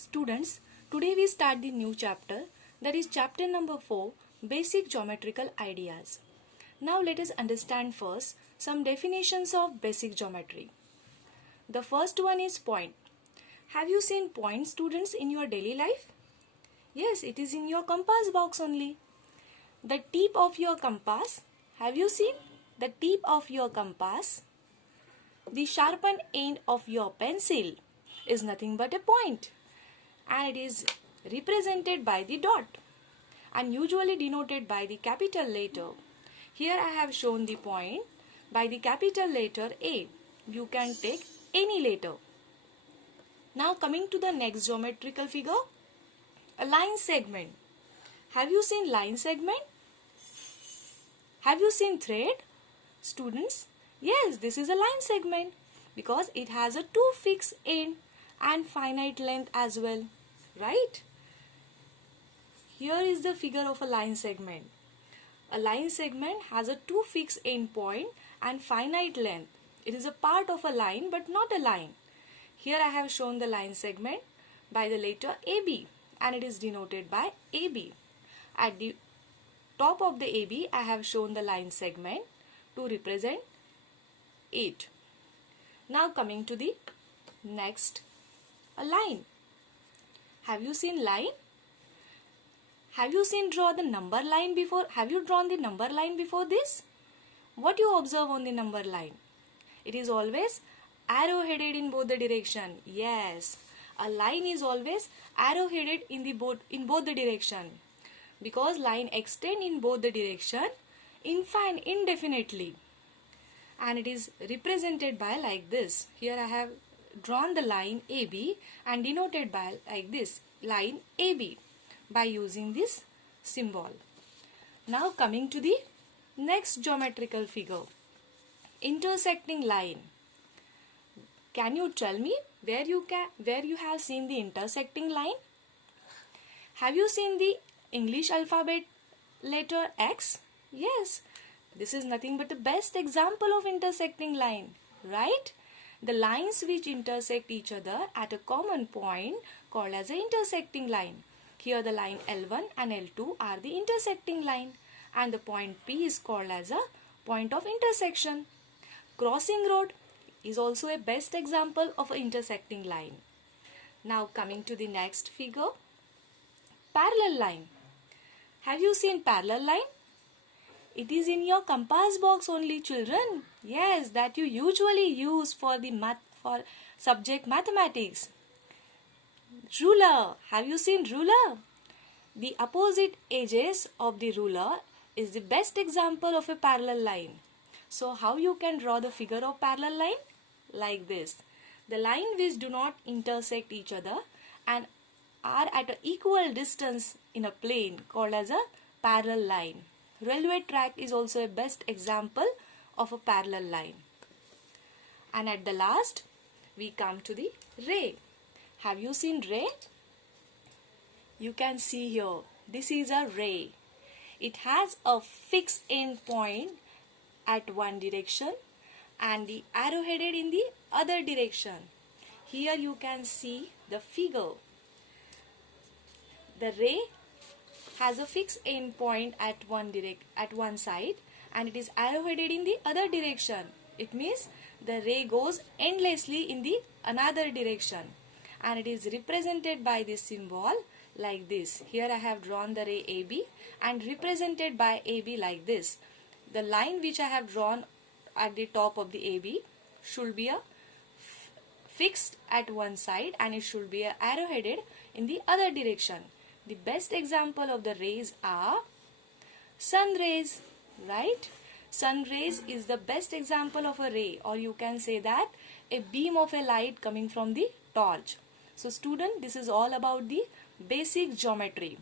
Students, today we start the new chapter, that is chapter number 4, Basic Geometrical Ideas. Now let us understand first some definitions of basic geometry. The first one is point. Have you seen point, students, in your daily life? Yes, it is in your compass box only. The tip of your compass, have you seen? The tip of your compass, the sharpened end of your pencil is nothing but a point, and it is represented by the dot and usually denoted by the capital letter. Here I have shown the point by the capital letter A. You can take any letter. Now coming to the next geometrical figure, a line segment. Have you seen line segment? Have you seen thread? Students, yes, this is a line segment because it has a two fixed end and finite length as well, right? Here is the figure of a line segment. A line segment has a two fixed end point and finite length. It is a part of a line but not a line. Here I have shown the line segment by the letter AB and it is denoted by AB. At the top of the AB I have shown the line segment to represent it. Now coming to the next, a line. Have you seen line? Have you seen draw the number line before? Have you drawn the number line before this? What you observe on the number line? It is always arrow headed in both the direction. Yes, a line is always arrow headed in both the direction because line extend in both the direction indefinitely, and it is represented by like this. Here I have drawn the line AB and denoted by like this, line AB, by using this symbol. Now coming to the next geometrical figure, intersecting line. Can you tell me where you have seen the intersecting line? Have you seen the English alphabet letter X? Yes, this is nothing but the best example of intersecting line, right? The lines which intersect each other at a common point called as an intersecting line. Here the line L1 and L2 are the intersecting line and the point P is called as a point of intersection. Crossing road is also a best example of an intersecting line. Now coming to the next figure, parallel line. Have you seen parallel line? It is in your compass box only, children. Yes, that you usually use for the subject mathematics. Ruler. Have you seen ruler? The opposite edges of the ruler is the best example of a parallel line. So how you can draw the figure of parallel line? Like this. The line which do not intersect each other and are at an equal distance in a plane called as a parallel line. Railway track is also a best example of a parallel line. And at the last, we come to the ray. Have you seen ray? You can see here, this is a ray. It has a fixed end point at one direction and the arrow headed in the other direction. Here you can see the figure. The ray has a fixed end point at one side and it is arrow headed in the other direction. It means the ray goes endlessly in the another direction and it is represented by this symbol like this. Here I have drawn the ray AB and represented by AB like this. The line which I have drawn at the top of the AB should be fixed at one side and it should be arrow headed in the other direction. The best example of the rays are sun rays, right? Sun rays is the best example of a ray, or you can say that a beam of a light coming from the torch. So student, this is all about the basic geometry.